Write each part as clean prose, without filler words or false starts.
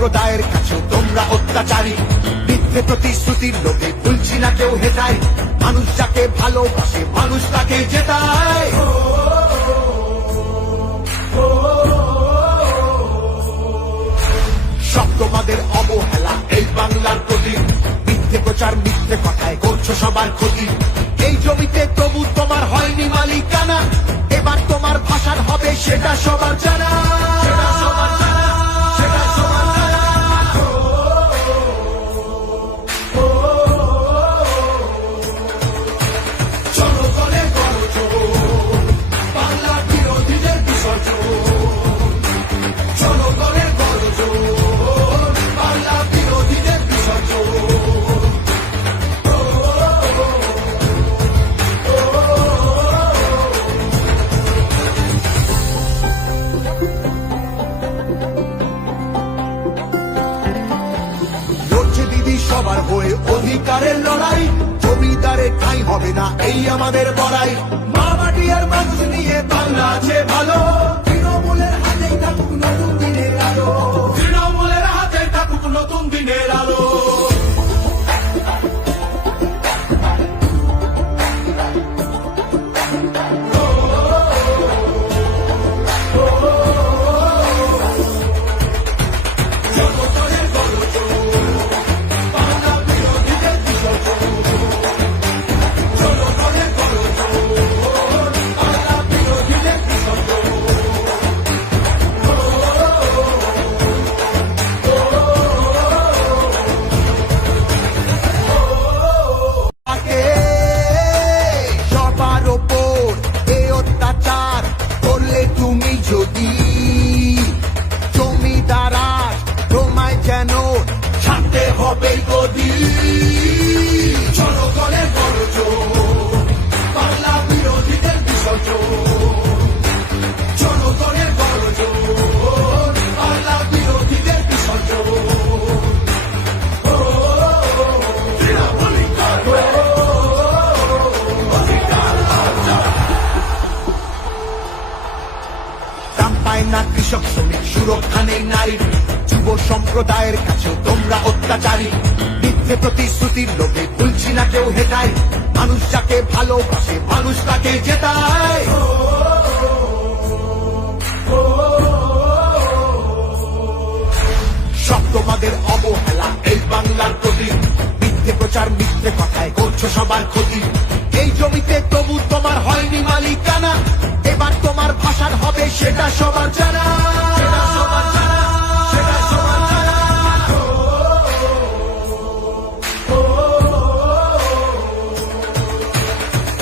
সম্প্রদায়ের কাছেও তোমরা অত্যাচারী। মিথ্যে প্রতিশ্রুতির লোভে ভুলছি না কেউ হেটায়, মানুষ যাকে ভালোবাসে মানুষ তাকে জেতায়। সব তোমাদের অবহেলা এই বাংলার প্রতি, মিথ্যে প্রচার মিথ্যে কথায় করছো সবার ক্ষতি। এই জমিতে তবু তোমার হয়নি মালিকানা, এবার তোমার ভাষার হবে সেটা সবার জানা। সবার হয়ে অধিকারের লড়াই, জমিদারের ঠাঁই হবে না এই আমাদের বড়াই। মা মাটি আর মানুষ নিয়ে বাংলা আছে ভালো, তৃণমূলের হাতেই থাকুক নতুন দিনের আলো, তৃণমূলের হাতেই থাকুক নতুন দিনের আলো। তুমি যদি জমিদারা তোমায় যেন ছাড়তে হবে গদি। জনগণের গর্জন, বাংলা বিরোধীদের বিসর্জন, জনগণের গর্জন, বাংলা বিরোধীদের বিসর্জন। না কৃষক শ্রমিক সুরক্ষা নেই নারীর, যুব সম্প্রদায়ের কাছেও তোমরা অত্যাচারী। মিথ্যে প্রতিশ্রুতির লোভে ভুলছি না কেউ হেটায়, মানুষ যাকে ভালোবাসে মানুষ তাকে জেতায়। সব তোমাদের অবহেলা এই বাংলার প্রতি, মিথ্যে প্রচার মিথ্যে কথায় করছো সবার ক্ষতি। এই জমিতে তবু তোমার হয়নি মালিকানা, এবার তোমার ভাষার হবে সেটা সবার জানা।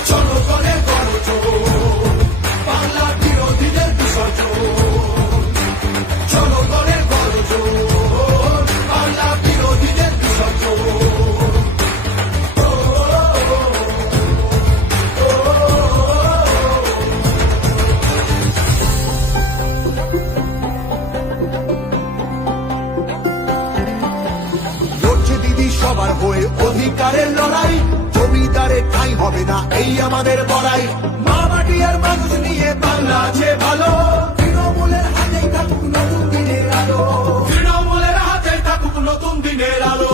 জনগণের গর্জন, বাংলা বিরোধীদের বিসর্জন, জনগণের গর্জন, বাংলা বিরোধীদের বিসর্জন। সবার হয়ে অধিকারের লড়াই, জমিদারের ঠাঁই হবে না এই আমাদের বড়াই। মা মাটি আর মানুষ নিয়ে বাংলা আছে ভালো, তৃণমূলের হাতেই থাকুক নতুন দিনের আলো, তৃণমূলের হাতেই থাকুক নতুন দিনের আলো।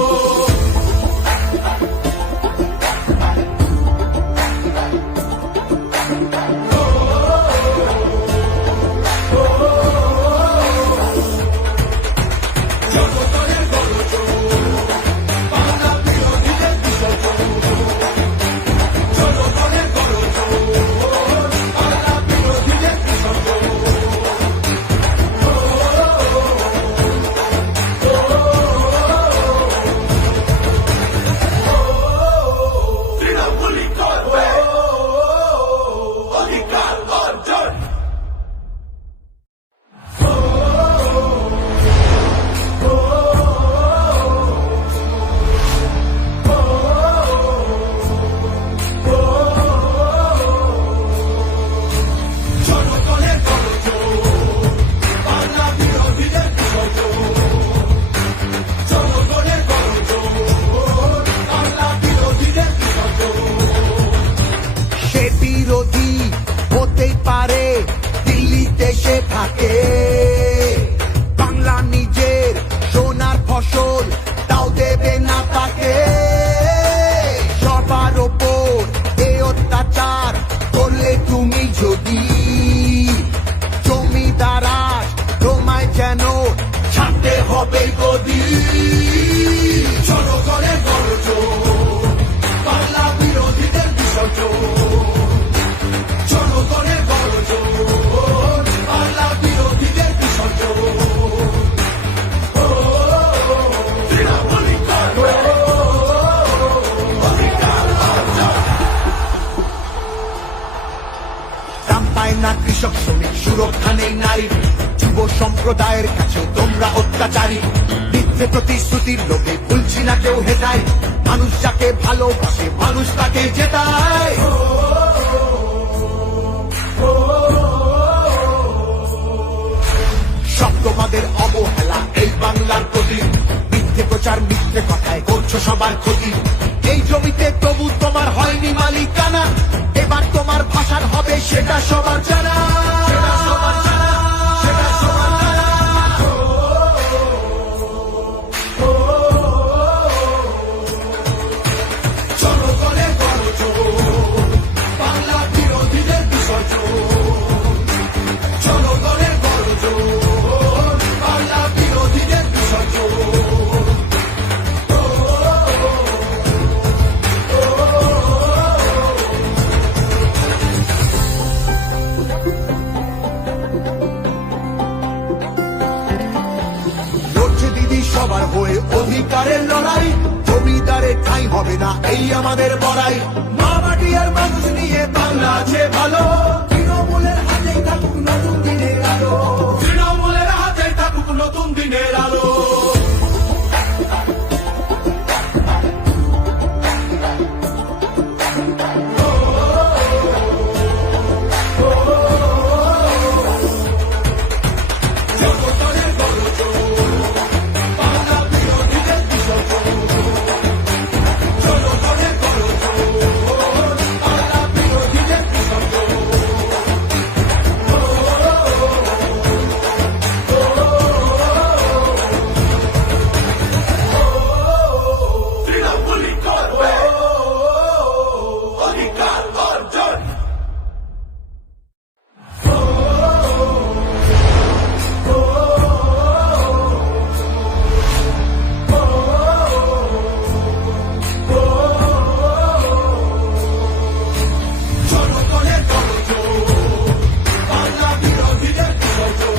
কৃষক শ্রমিক সুরক্ষা নেই নারীর, যুব সম্প্রদায়ের কাছে তোমরা অত্যাচারী। মিথ্যে প্রতিশ্রুতির লোভে ভুলছি না কেউ হেটায়, মানুষ যাকে ভালোবাসে মানুষ তাকে জেতায়। সব তোমাদের অবহেলা এই বাংলার প্রতি, মিথ্যে প্রচার মিথ্যে কথায় করছো সবার ক্ষতি। এই জমিতে তবু তোমার হয়নি মালিকানা, এবার তোমার ভাষার হবে সেটা সবার জানা। জনগণের গর্জন, বাংলা বিরোধীদের বিসর্জন। জনগণের গর্জন, বাংলা বিরোধীদের বিসর্জন। লড়ছে দিদি সবার হয়ে অধিকারের লড়াই, জমিদারের ঠাঁই হবে না এই আমাদের বড়াই। মা মাটি আর মানুষ নিয়ে বাংলা আছে ভালো, তৃণমূলের হাতেই থাকুক নতুন দিনের আলো। তৃণমূলের হাতেই থাকুক নতুন দিনের আলো। জনগণের গর্জন, বাংলা বিরোধীদের বিসর্জন। জনগণের গর্জন, বাংলা বিরোধীদের বিসর্জন। তৃণমূলই করবে অধিকার অর্জন। জনগণের গর্জন, বাংলা বিরোধীদের বিসর্জন।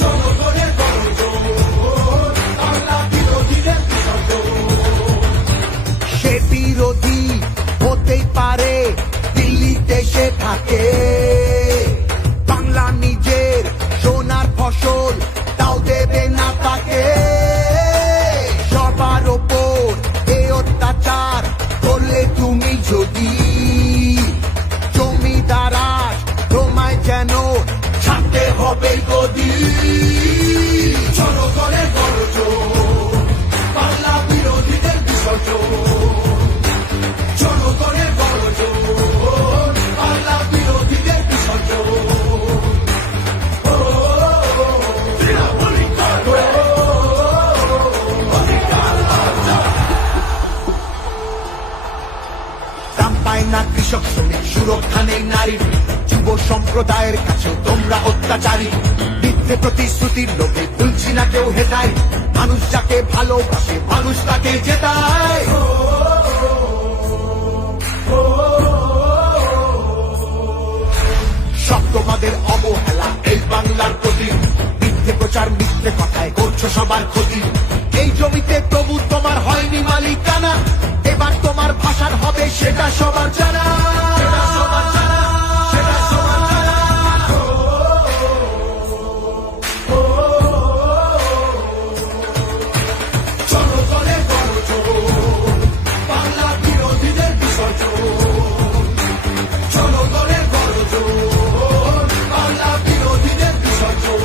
জনগণের গর্জন, বাংলা বিরোধীদের বিসর্জন। সে বিরোধী হতেই পারে, দিল্লিতে সে থাকে, বাংলা নিজের সোনার ফসল তাও দেবে না তাকে। সবার ওপর এ অত্যাচার করলে তুমি যদি, জমিদার তোমায় যেন ছাড়তে হবে গদি। জনগণের গর্জন, বাংলা বিরোধীদের বিসর্জন। জনগণের গর্জন, বাংলা বিরোধীদের বিসর্জন। তৃণমূলই করবে অধিকার অর্জন। দাম পায় না কৃষক শ্রমিক সুরক্ষা নেই নারীর, যুব সম্প্রদায়ের কাছে তোমরা অত্যাচারী। মিথ্যে প্রতিশ্রুতির লোভে ভুলছি না কেউ হেটায়, মানুষ যাকে ভালোবাসে মানুষ তাকে জেতায়। সব তোমাদের অবহেলা এই বাংলার প্রতি, মিথ্যে প্রচার মিথ্যে কথায় করছো সবার ক্ষতি। এই জমিতে তবু তোমার হয়নি মালিকানা, এবার তোমার ভাষার হবে সেটা সবার জানা। সেটা সবার জানা, সেটা সবার জানা। জনগণের গর্জন, বাংলা বিরোধীদের বিসর্জন। জনগণের গর্জন, বাংলা বিরোধীদের বিসর্জন।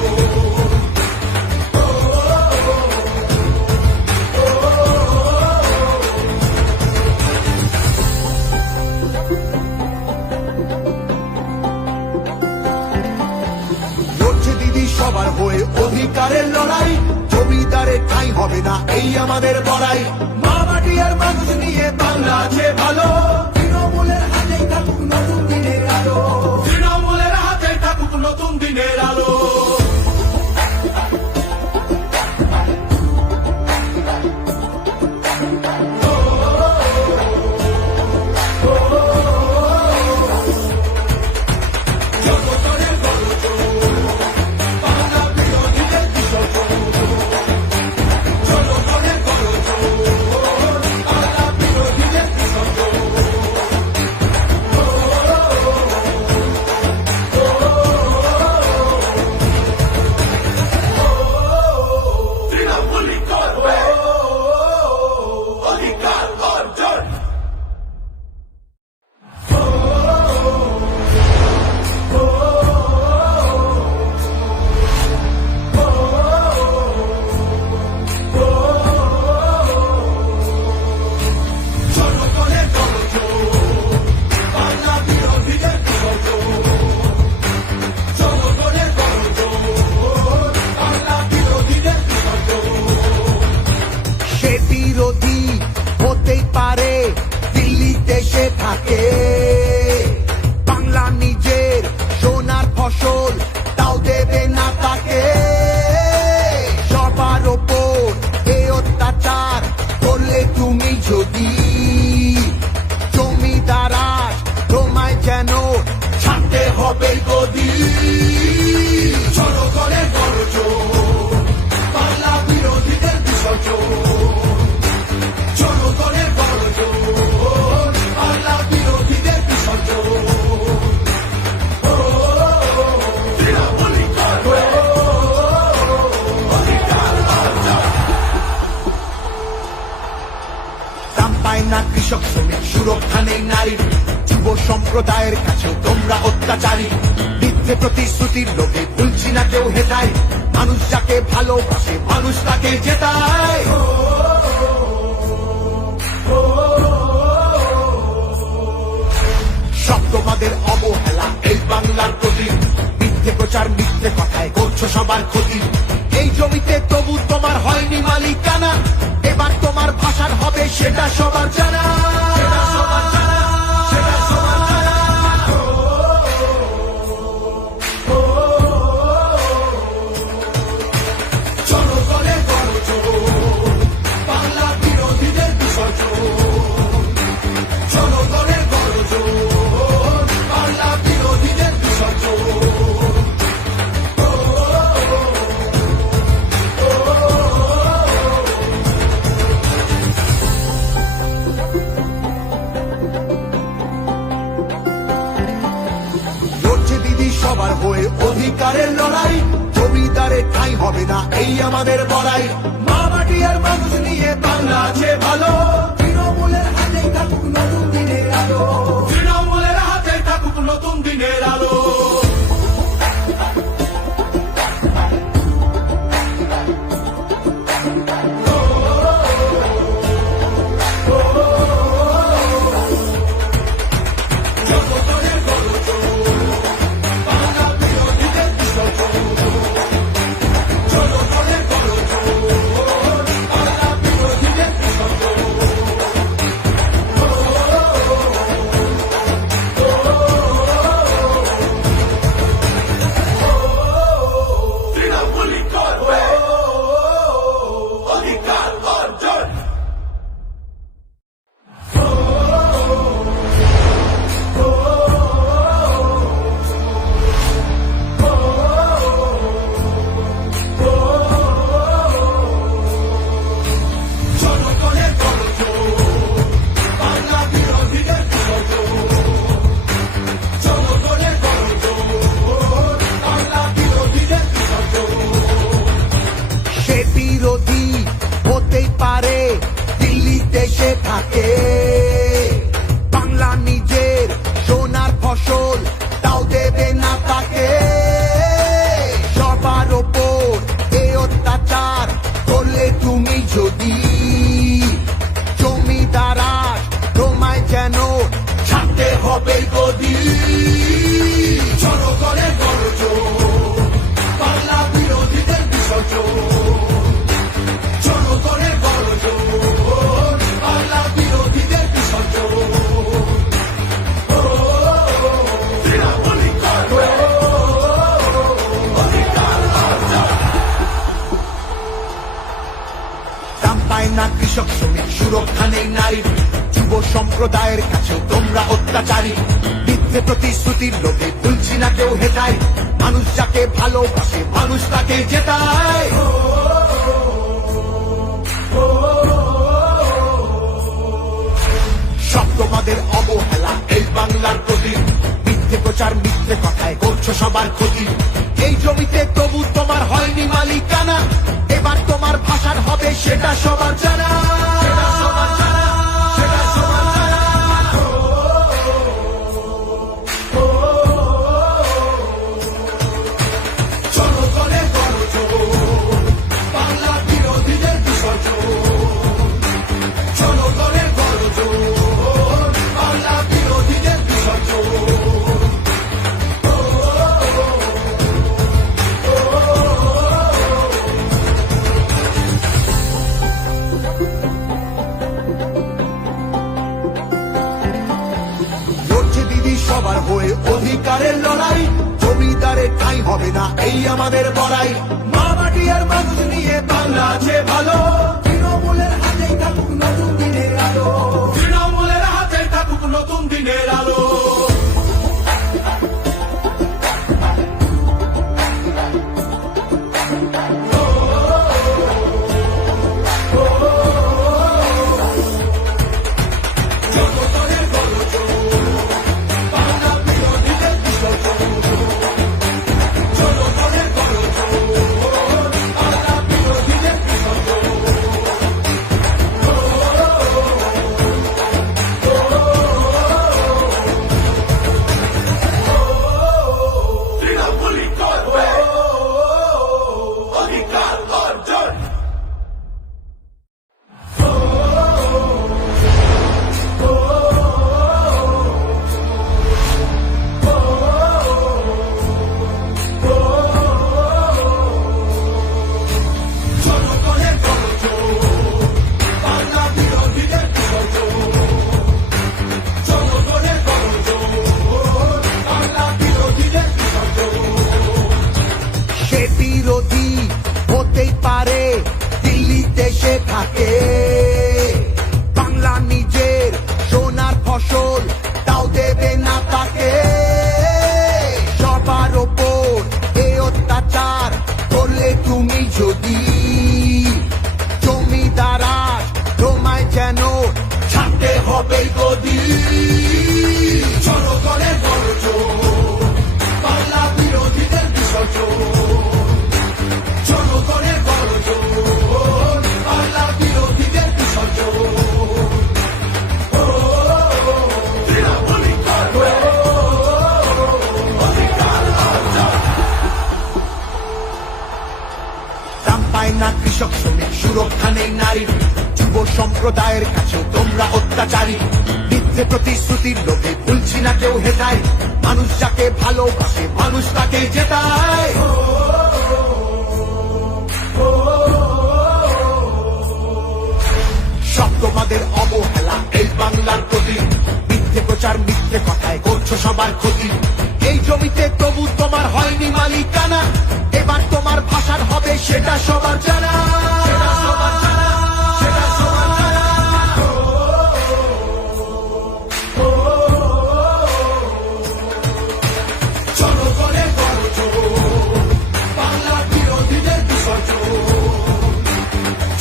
লড়ছে দিদি সবার হয়ে অধিকারের লড়াই, জমিদারের ঠাঁই হবে না এই আমাদের বড়াই। মা মাটি আর মানুষ নিয়ে বাংলা আছে ভালো, তৃণমূলের হাতেই থাকুক নতুন দিনের আলো। তৃণমূলের হাতেই থাকুক নতুন দিনের আলো। জনগণের গর্জন, বাংলা বিরোধীদের বিসর্জন। জনগণের গর্জন, বাংলা পায় না কৃষক শ্রমিক, সুরক্ষা নেই নারীর, যুব সম্প্রদায়ের কাছে তোমরা অত্যাচারী। মিথ্যে প্রতিশ্রুতির লোভে ভুলছি না কেউ হেটায়, মানুষ যাকে ভালোবাসে মানুষ তাকে জেতায়। সব তোমাদের অবহেলা এই বাংলার প্রতি, মিথ্যে প্রচার মিথ্যে কথায় করছো সবার ক্ষতি। এই জমিতে তবু তোমার হয়নি মালিকানা, এবার তোমার ভাষার হবে সেটা সবার জানা। জনগণের গর্জন, বাংলা বিরোধীদের বিসর্জন। জনগণের গর্জন, বাংলা বিরোধীদের বিসর্জন। লড়ছে দিদি সবার হয়ে অধিকারের লড়াই, জমিদারের ঠাঁই হবে না এই আমাদের বড়াই। মা মাটি আর মানুষ নিয়ে বাংলা আছে ভালো, তৃণমূলের হাতে থাকুক নতুন দিনের আলো। তৃণমূলের হাতে থাকুক নতুন দিনের আলো। থাকে বাংলা নিজের সোনার ফসল, তাও দেবে না তাকে। সবার ওপর এ অত্যাচার করলে তুমি যদি, জমিদারা তোমায় যেন ছাড়তে হবে গদি। জনগণের গর্জন, বাংলা বিরোধীদের বিসর্জন। জনগণের গর্জন, বাংলা বিরোধীদের বিসর্জন। দাম পায় না কৃষক শ্রমিক, সুরক্ষা নেই নারীর, যুব সম্প্রদায়ের কাছেও তোমরা অত্যাচারী। মিথ্যে প্রতিশ্রুতির লোভে ভুলছি না কেউ হেটায়, মানুষ যাকে ভালোবাসে মানুষ তাকে জেতায়। সব তোমাদের অবহেলা এই বাংলার প্রতি, মিথ্যে প্রচার মিথ্যে কথায় করছো সবার ক্ষতি। এই জমিতে তবু তোমার হয়নি মালিকানা, এবার তোমার ভাষার হবে সেটা সবার জানা। জনগণের গর্জন, বাংলা বিরোধীদের বিসর্জন। জনগণের গর্জন, বাংলা বিরোধীদের বিসর্জন। লড়ছে দিদি সবার হয়ে অধিকারের লড়াই, জমিদারের ঠাঁই হবে না এই আমাদের বড়াই। মা মাটি আর মানুষ নিয়ে বাংলা আছে ভালো, তৃণমূলের হাতেই থাকুক নতুন দিনের আলো। তৃণমূলের হাতেই থাকুক নতুন দিনের আলো। জনগণের গর্জন, বাংলা বিরোধীদের বিসর্জন। জনগণের গর্জন, বাংলা বিরোধীদের বিসর্জন। হবে গদি। জনগণের গর্জন, বাংলা বিরোধীদের বিসর্জন। জনগণের গর্জন, বাংলা বিরোধীদের বিসর্জন। দাম পায় না কৃষক শ্রমিক, সুরক্ষা নেই নারীর, যুব সম্প্রদায়ের কাছে তোমরা অত্যাচারী। মিথ্যে প্রতিশ্রুতির লোভে ভুলছি না কেউ হেথায়, মানুষ যাকে ভালোবাসে মানুষ তাকে জেতায়। সব তোমাদের অবহেলা এই বাংলার প্রতি, মিথ্যে প্রচার মিথ্যে কথায় করছো সবার ক্ষতি। এই জমিতে তবু তোমার হয়নি মালিকানা, এবার তোমার ভাষার হবে সেটা সবার জানা। জনগণের গর্জন, বাংলা বিরোধীদের বিসর্জন।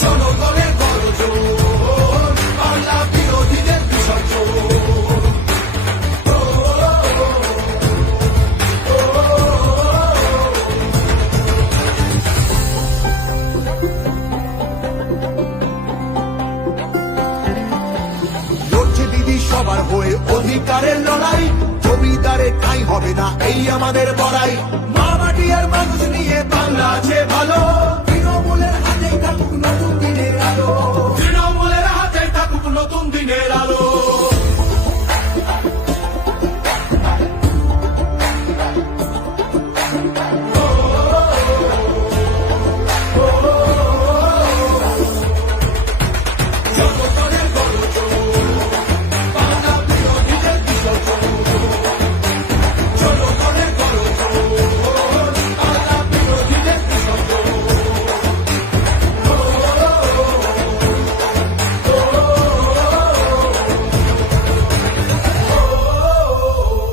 জনগণের গর্জন, বাংলা বিরোধীদের বিসর্জন। লড়ছে দিদি সবার হয়ে অধিকারের লড়াই, জমিদারে ঠাঁই হবে না এই আমাদের বড়াই। মা মাটি আর মানুষ নিয়ে বাংলা আছে ভালো, তৃণমূলের হাতেই থাকুক নতুন দিনের আলো। তৃণমূলের হাতেই থাকুক নতুন দিনের আলো। জনগণের গর্জন, বাংলা বিরোধীদের বিসর্জন। জনগণের গর্জন, বাংলা বিরোধীদের বিসর্জন।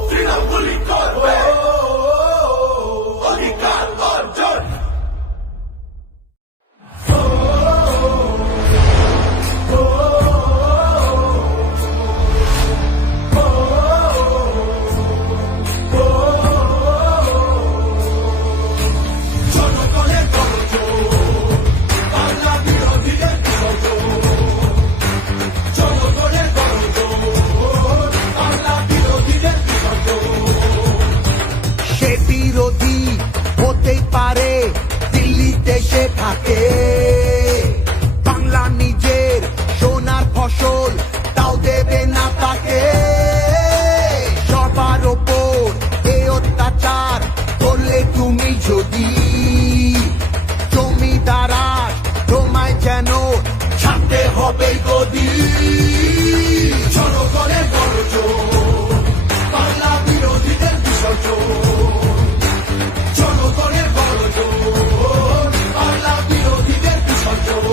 তৃণমূলই করবে অধিকার অর্জন। জনগণের গর্জন, বাংলা বিরোধীদের বিসর্জন। জনগণের গর্জন, বাংলা বিরোধীদের বিসর্জন। সে বিরোধী হতেই পারে, দিল্লিতে সে থাকে, বাংলা নিজের সোনার ফসল তাও দেবে না তাকে। সবার ওপর এ অত্যাচার করলে তুমি যদি, জমিদারা তোমায় যেন ছাড়তে হবে গদি। জনগণের গর্জন, বাংলা বিরোধীদের বিসর্জন। জনগণের গর্জন, বাংলা বিরোধীদের বিসর্জন।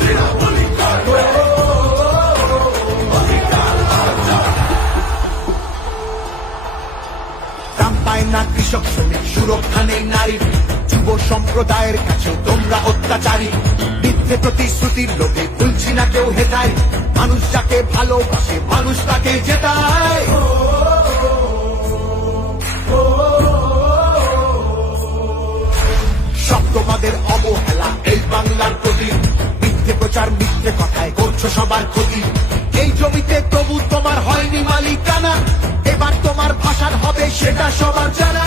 তৃণমূলই করবে অধিকার অর্জন। দাম পায় না কৃষক শ্রমিক, সুরক্ষা নেই নারীর, যুব সম্প্রদায়ের কাছে তোমরা অত্যাচারী। মিথ্যে প্রতিশ্রুতির লোভে ভুলছি না কেউ হেথায়, মানুষ যাকে ভালোবাসে মানুষ তাকে জেতায়। সব তোমাদের অবহেলা এই বাংলার প্রতি, মিথ্যে প্রচার মিথ্যে কথায় করছো সবার ক্ষতি। এই জমিতে তবু তোমার হয়নি মালিকানা, এবার তোমার ভাষার হবে সেটা সবার জানা।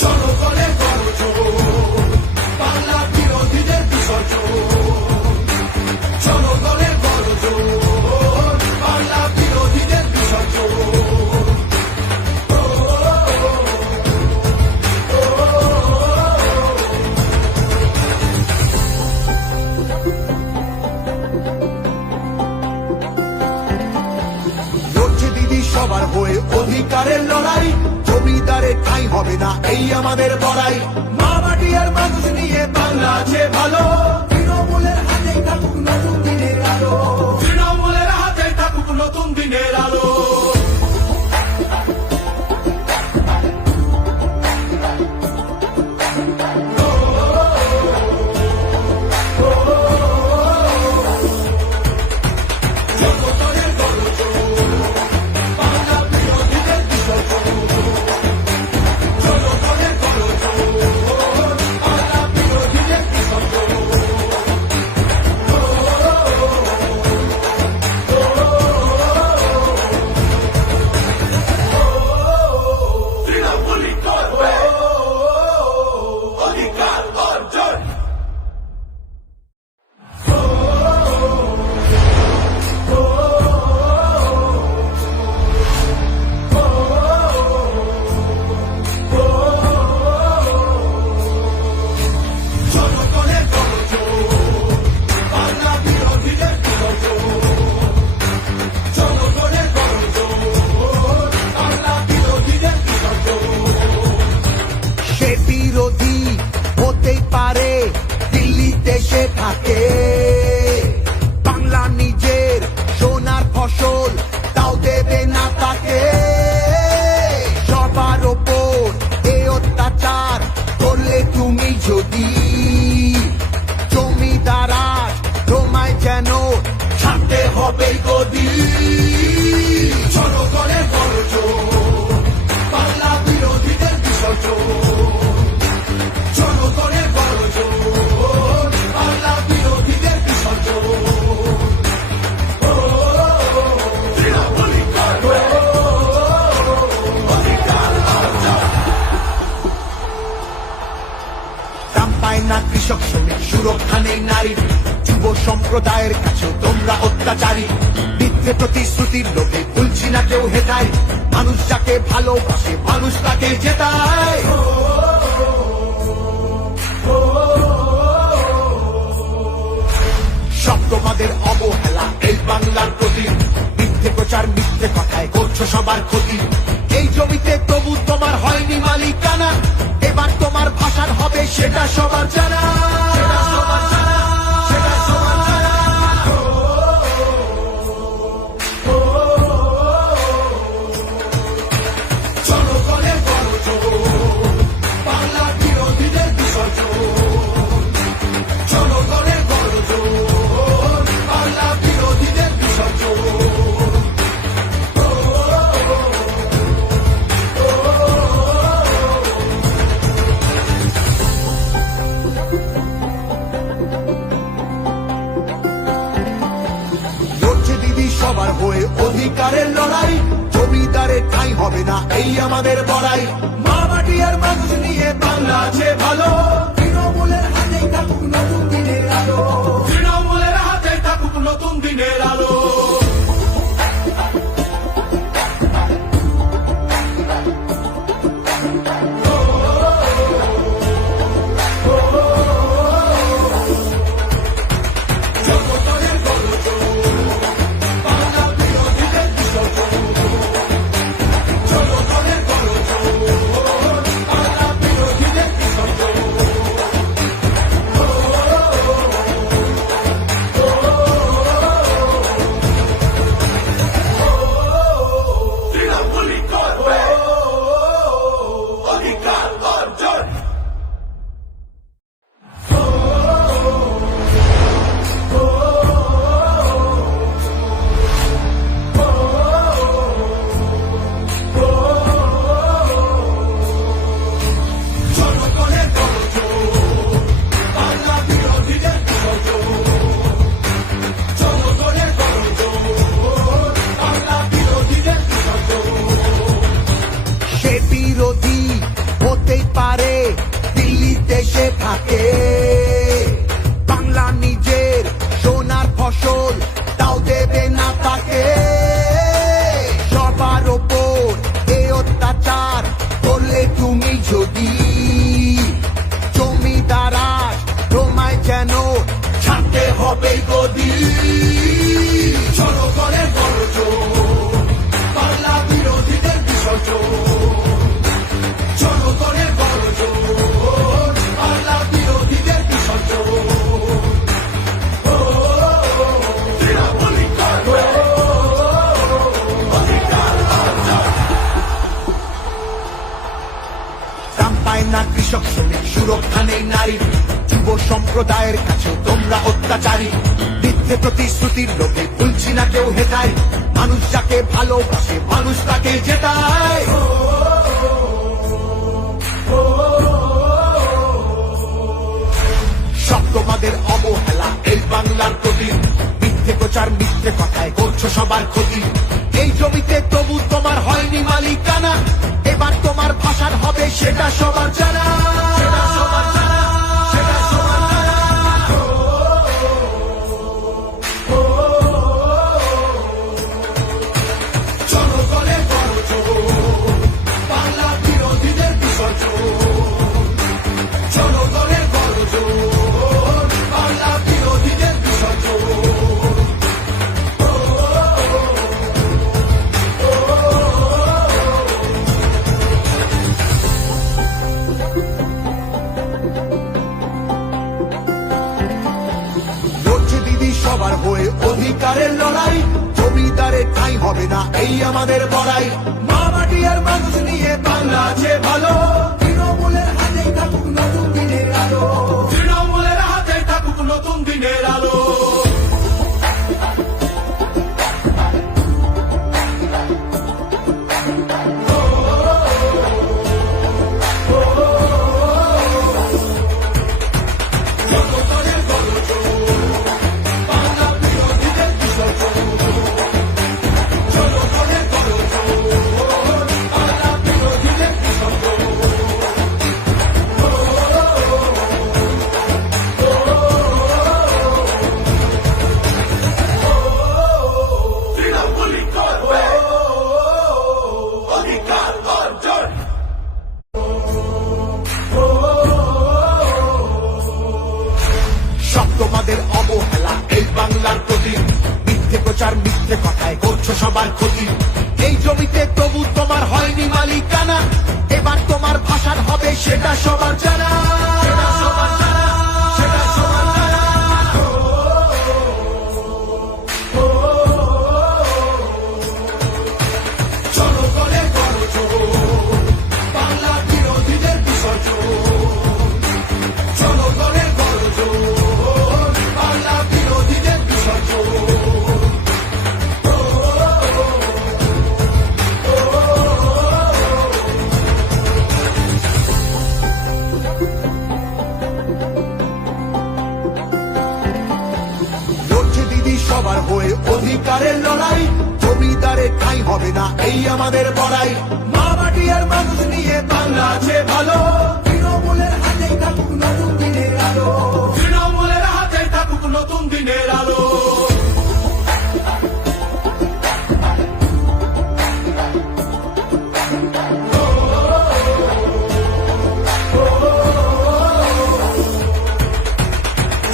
জনগণের গর্জন, বাংলা বিরোধীদের বিসর্জন। জনগণের গর্জন, বাংলা বিরোধীদের বিসর্জন। লড়ছে দিদি সবার হয়ে অধিকারের লড়াই, জমিদারে ঠাঁই হবে না এই আমাদের বড়াই। মা মাটি আর মানুষ নিয়ে বাংলা আছে ভালো, তৃণমূলের হাতেই থাকুক নতুন দিনের আলো। তৃণমূলের হাতেই থাকুক নতুন দিনের আলো। যদি জমিদারাজ তোমায় যেন ছাড়তে হবে গদি। জনগণের গর্জন, বাংলা বিরোধীদের বিসর্জন। জনগণের গর্জন, বাংলা বিরোধীদের বিসর্জন। দাম পায় না কৃষক শ্রমিক, সুরক্ষা নেই নারীর, যুব সম্প্রদায়ের কাছেও তোমরা অত্যাচারী। মিথ্যে প্রতিশ্রুতির লোভে ভুলছি না কেউ হেটায়, মানুষ যাকে ভালোবাসে মানুষ তাকে জেতায়। সব তোমাদের অবহেলা এই বাংলার প্রতি, মিথ্যে প্রচার মিথ্যে কথায় করছো সবার ক্ষতি। এই জমিতে তবু তোমার হয়নি মালিকানা, এবার তোমার ভাষার হবে সেটা সবার জানা। সেটা সবার জানা, সেটা সবার জানা। জনগণের গর্জন, বাংলা বিরোধীদের বিসর্জন। জনগণের গর্জন, বাংলা বিরোধীদের বিসর্জন। লড়ছে দিদি সবার হয়ে অধিকারের লড়াই, জমিদারের ঠাঁই হবে না এই আমাদের বড়াই। মা মাটি আর মানুষ নিয়ে বাংলা আছে ভালো, তৃণমূলের হাতেই থাকুক নতুন দিনের আলো। তৃণমূলের হাতে থাকুক নতুন দিনের আলো। জনগণের গর্জন, বাংলা বিরোধীদের বিসর্জন। জনগণের গর্জন, বাংলা বিরোধীদের বিসর্জন। তৃণমূলী করবে অধিকার অর্জন। জনগণের গর্জন, বাংলা বিরোধীদের বিসর্জন। জনগণের গর্জন, বাংলা বিরোধীদের বিসর্জন। সে বিরোধী হতেই পারে দিল্লিতে সে থাকে, বাংলা নিজের সোনার ফসল তাও দেবে না তাকে। সবার ওপর এ অত্যাচার করলে তুমি যদি জমিদারাজ তোমায় যেন ছাড়তে হবে গদি। জনগণের গর্জন, বাংলা বিরোধীদের বিসর্জন। জনগণের গর্জন, বাংলা বিরোধীদের বিসর্জন। তৃণমূলী করবে অধিকার অর্জন। দাম পায় না কৃষক শ্রমিক, সুরক্ষা নেই নারীর, যুব সম্প্রদায়ের কাছেও তোমরা অত্যাচারী। মিথ্যে প্রতিশ্রুতির লোভে ভুলছি না কেউ হেটায়, মানুষ যাকে ভালোবাসে মানুষ তাকে জেতায়। সব তোমাদের অবহেলা এই বাংলার প্রতি, মিথ্যে প্রচার মিথ্যে কথায় করছো সবার ক্ষতি। এই জমিতে তবু তোমার হয়নি মালিকানা, এবার তোমার ভাষার হবে সেটা সবার জানা। সেটা সবার জানা, সেটা সবার জানা। জনগণের গর্জন, বাংলা বিরোধীদের বিসর্জন। জনগণের গর্জন, বাংলা বিরোধীদের বিসর্জন। লড়ছে দিদি সবার হয়ে অধিকারের লড়াই, জমিদারের ঠাঁই হবে না এই আমাদের বড়াই। মা মাটি আর মানুষ নিয়ে বাংলা আছে ভালো, তৃণমূলের হাতেই থাকুক নতুন দিনের আলো। প্রচার মিথ্যে কথায় করছো সবার ক্ষতি। এই জমিতে তবু তোমার হয়নি মালিকানা, এবার তোমার ভাষার হবে সেটা সবার জানা, সেটা সবার জানা, সেটা সবার জানা। জনগণে গণজোর, বাংলা বিরোধীদের বিসর্জন। জনগণের গণজোর, বাংলা বিরোধীদের বিসর্জন। লড়ছে দিদি সবার হয়ে অধিকারের লড়াই, জমিদারের ঠাঁই হবে না এই আমাদের বড়াই। মা মাটি আর মানুষ নিয়ে বাংলা আছে ভালো, তৃণমূলের হাতেই থাকুক নতুন দিনের আলো, তৃণমূলের হাতেই থাকুক নতুন দিনের আলো।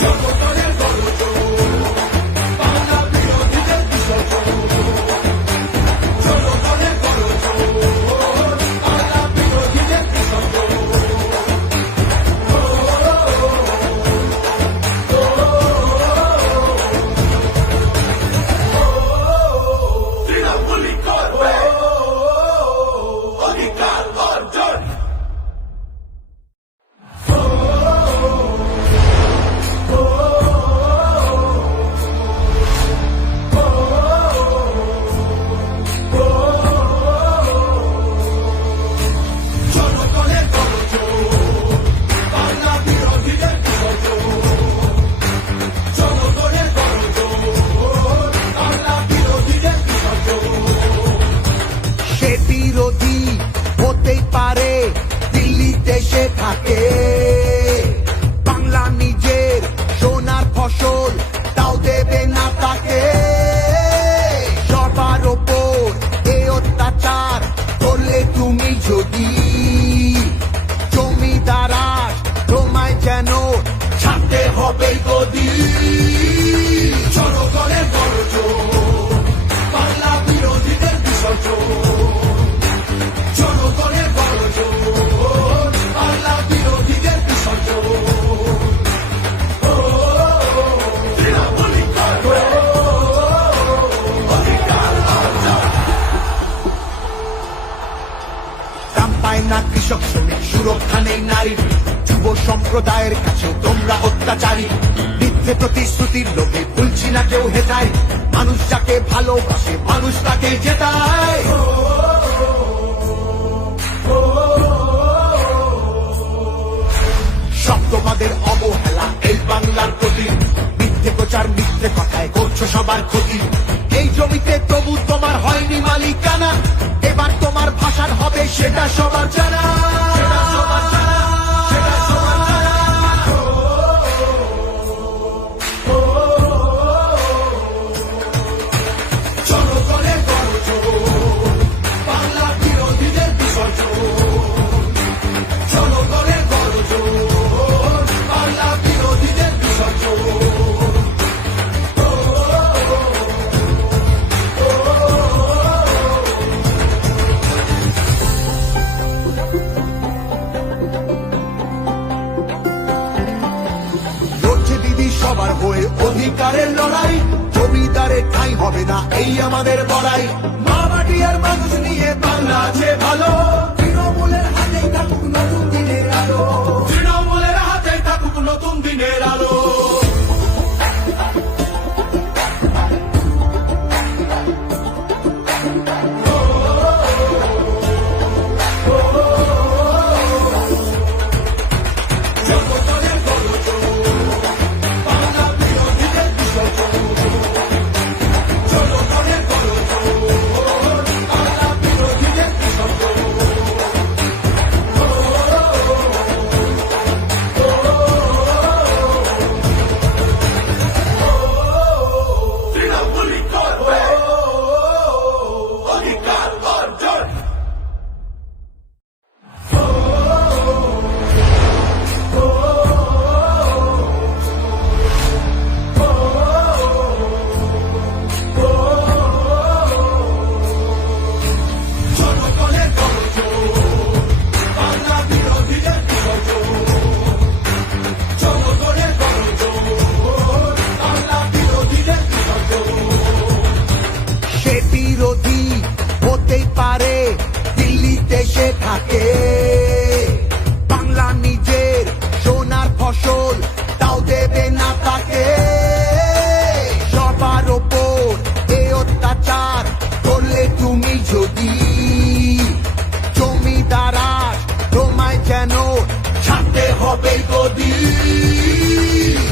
জনগণের গণজোর, বাংলা বিরোধীদের বিসর্জন। জনগণের গণজোর, বাংলা বিরোধীদের বিসর্জন। তৃণমূলই করবে অধিকার অর্জন। জনগণের গণজোর, বাংলা বিরোধীদের বিসর্জন। জনগণের গণজোর, বাংলা বিরোধীদের বিসর্জন। সে বিরোধী হতেই পারে, দিল্লিতে সে থাকে, বাংলা নিজের সোনার ফসল তাও দেবে না তাকে। সবার ওপর এ অত্যাচার করলে তুমি যদি, জমিদারা তোমায় যেন ছাড়তে হবে গদি। জনগণের গণজোর, বাংলা বিরোধীদের বিসর্জন। জনগণের গণজোর, বাংলা বিরোধীদের বিসর্জন। তৃণমূলই করবে অধিকার অর্জন। দাম পায় না কৃষক শ্রমিক, সুরক্ষা নেই নারীর, যুব সম্প্রদায়ের কাছেও তোমরা অত্যাচারী। মিথ্যে প্রতিশ্রুতির লোভে ভুলছি না কেউ হেতায়, মানুষ যাকে ভালোবাসে মানুষ তাকে জেতায়। সব তোমাদের অবহেলা এই বাংলার প্রতি, মিথ্যে প্রচার মিথ্যে কথায় করছো সবার ক্ষতি। এই জমিতে তবু তোমার হয়নি মালিকানা, এবার তোমার ভাষার হবে সেটা সবার জানা, সেটা সবার জানা, সেটা সবার জানা। জনগণের গণজোর, বাংলা বিরোধীদের বিসর্জন। জনগণের গণজোর, বাংলা বিরোধীদের বিসর্জন। লড়ছে দিদি সবার হয়ে অধিকারের লড়াই, জমিদারের ঠাঁই হবে না এই আমাদের বড়াই। মা মাটি আর মানুষ নিয়ে বাংলা আছে ভালো, তৃণমূলের হাতেই থাকুক নতুন দিনের আলো, তৃণমূলের হাতেই থাকুক নতুন দিনের আলো। জনগণের গণজোর, বাংলা বিরোধীদের বিসর্জন। জনগণের গণজোর, বাংলা বিরোধীদের বিসর্জন। গদি।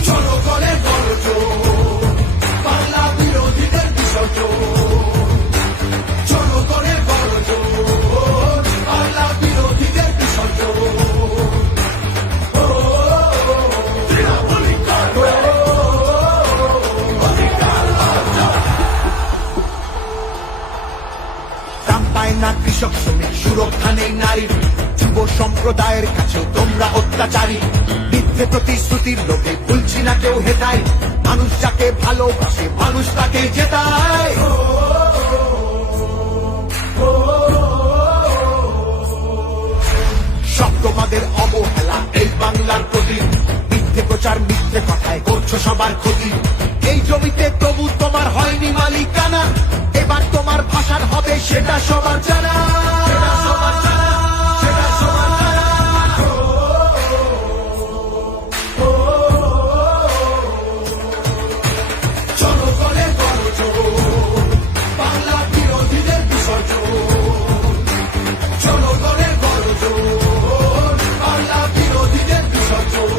জনগণের গর্জন, বাংলা বিরোধীদের বিসর্জন। জনগণের গর্জন, বাংলা বিরোধীদের বিসর্জন। দাম পায় না কৃষক শ্রমিক, সুরক্ষা নেই নারীর, যুব সম্প্রদায়ের কাছেও তোমরা অত্যাচারী। মিথ্যে প্রতিশ্রুতির লোভে ভুলছি না কেউ হেতায়, মানুষ যাকে ভালোবাসে মানুষ তাকে জেতায়। সব তোমাদের অবহেলা এই বাংলার প্রতি, মিথ্যে প্রচার মিথ্যে কথায় করছো সবার ক্ষতি। এই জমিতে তবু তোমার হয়নি মালিকানা, এবার তোমার ভাষার হবে সেটা সবার জানা। জনগণের গর্জন, বাংলা বিরোধীদের বিসর্জন। জনগণের গর্জন, বাংলা বিরোধীদের বিসর্জন।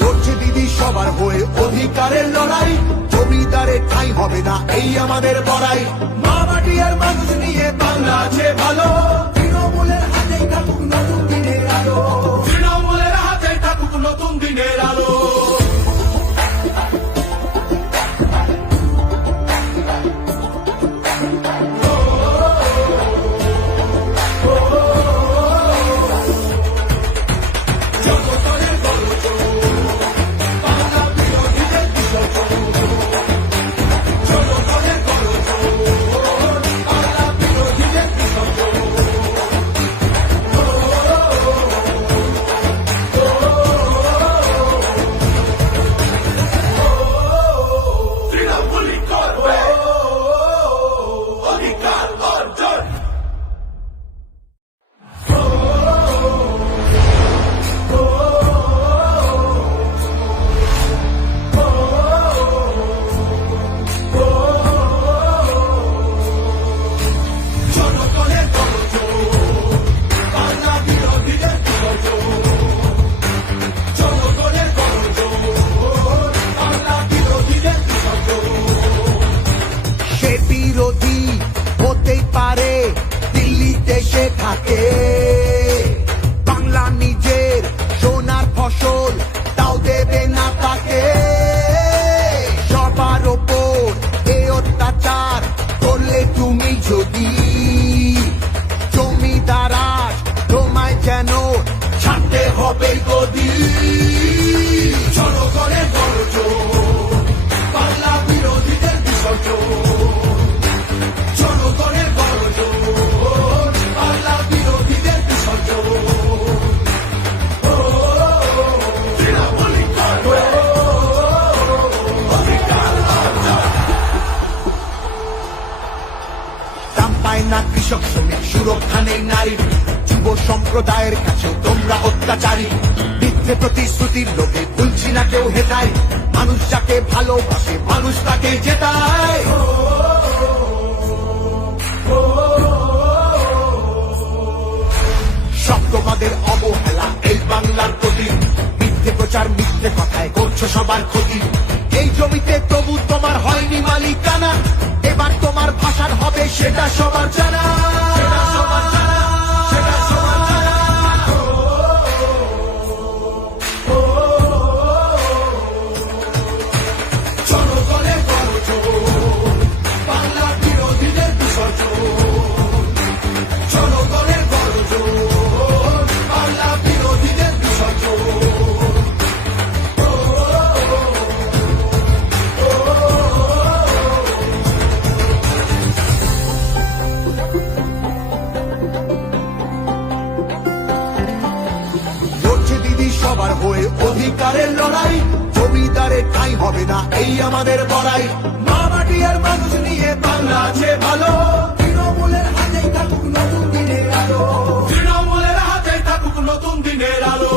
লড়ছে দিদি সবার হয়ে অধিকারের লড়াই, জমিদারের ঠাঁই হবে না এই আমাদের বড়াই। মা মাটি আর মানুষ নিয়ে বাংলা আছে ভালো, তৃণমূলের হাতেই থাকুক নতুন দিনের আলো। তৃণমূলের হাতেই থাকুক নতুন দিনের আলো। জনগণের গর্জন, বাংলা বিরোধীদের বিসর্জন। জনগণের গর্জন, বাংলা বিরোধীদের বিসর্জন। তৃণমূলী করবে অধিকার অর্জন। জনগণের গর্জন, বাংলা বিরোধীদের বিসর্জন। জনগণের গর্জন, বাংলা বিরোধীদের বিসর্জন। সে বিরোধী হতেই পারে, দিল্লিতে সে থাকে, বাংলা নিজের সোনার ফসল তাও দেবে না তাকে। সবার ওপর এ অত্যাচার করলে তুমি যদি, জমিদারাজ তোমায় যেন ছাড়তে হবে গদি। জনগণের গর্জন, বাংলা বিরোধীদের বিসর্জন। জনগণের গর্জন, বাংলা বিরোধীদের বিসর্জন। তৃণমূলী করবে অধিকার অর্জন। দাম পায় না কৃষক শ্রমিক, সুরক্ষা নেই নারীর, যুব সম্প্রদায়ের কাছেও তোমরা অত্যাচারী। মিথ্যে প্রতিশ্রুতির লোভে ভুলছি না কেউ হেতায়, মানুষ যাকে ভালোবাসে মানুষ তাকে জেতায়। সব তোমাদের অবহেলা এই বাংলার প্রতি, মিথ্যে প্রচার মিথ্যে কথায় করছো সবার ক্ষতি। এই জমিতে তবু তোমার হয়নি মালিকানা, এবার তোমার ভাষার হবে সেটা সবার জানা। জনগণের গর্জন, বাংলা বিরোধীদের বিসর্জন। জনগণের গর্জন, বাংলা বিরোধীদের বিসর্জন। লড়ছে দিদি সবার হয়ে অধিকারের লড়াই, জমিদারের ঠাঁই হবে না এই আমাদের বড়াই। মা মাটি আর মানুষ নিয়ে বাংলা আছে ভালো, তৃণমূলের হাতেই থাকুক নতুন দিনের আলো। তৃণমূলের হাতেই থাকুক নতুন দিনের আলো।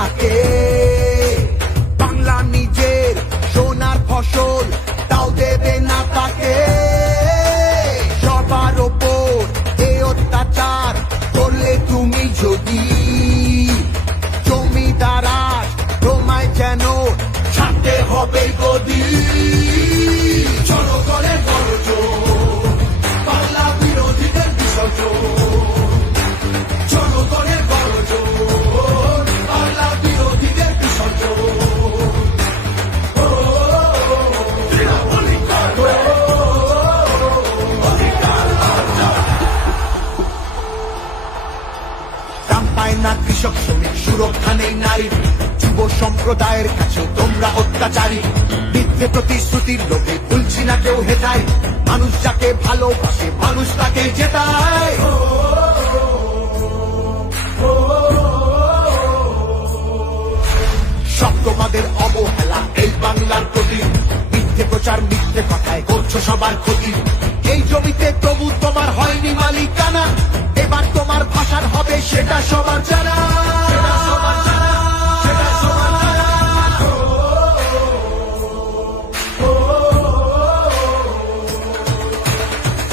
থাকে। বাংলা নিজের সোনার ফসল, তাও দেবে না তাকে। সবার ওপর এ অত্যাচার করলে তুমি যদি, জমিদারা তোমায় যেন ছাড়তে হবে গদি। জনগণের গর্জন, বাংলা বিরোধীদের বিসর্জন। জনগণের গর্জন, বাংলা বিরোধীদের বিসর্জন। দাম পায় না কৃষক শ্রমিক, সুরক্ষা নেই নারীর, যুব সম্প্রদায়ের কাছে তোমরা অত্যাচারী। মিথ্যে প্রতিশ্রুতির লোভে ভুলছি না কেউ হেতায়, মানুষ যাকে ভালোবাসে মানুষ তাকে জেতায়। সব তোমাদের অবহেলা এই বাংলার প্রতি, মিথ্যে প্রচার মিথ্যে কথায় করছো সবার ক্ষতি। এই জমিতে তবু তোমার হয়নি মালিকানা, এবার তোমার ভাষার হবে সেটা সবার জানা। সেটা সবার জানা, সেটা সবার জানা।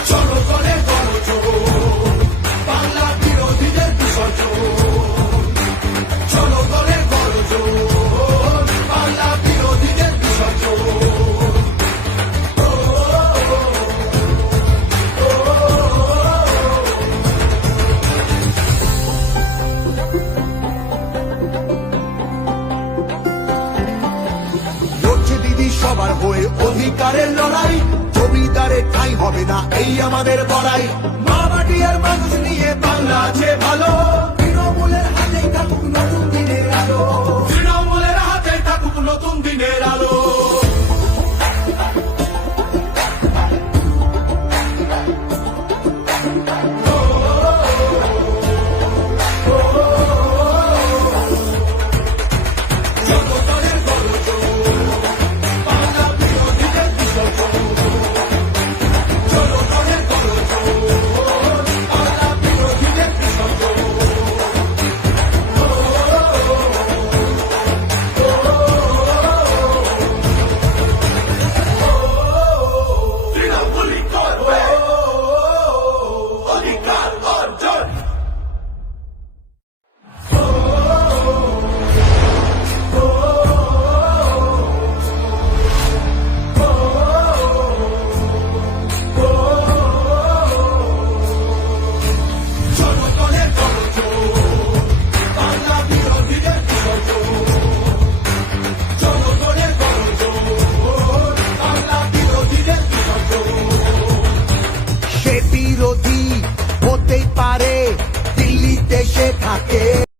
জনগণের গর্জন, বাংলা বিরোধীদের বিসর্জন। জনগণের গর্জন, বাংলা বিরোধীদের বিসর্জন। লড়ছে দিদি সবার হয়ে অধিকারের লড়াই, জমিদারের ঠাঁই হবে না এই আমাদের বড়াই।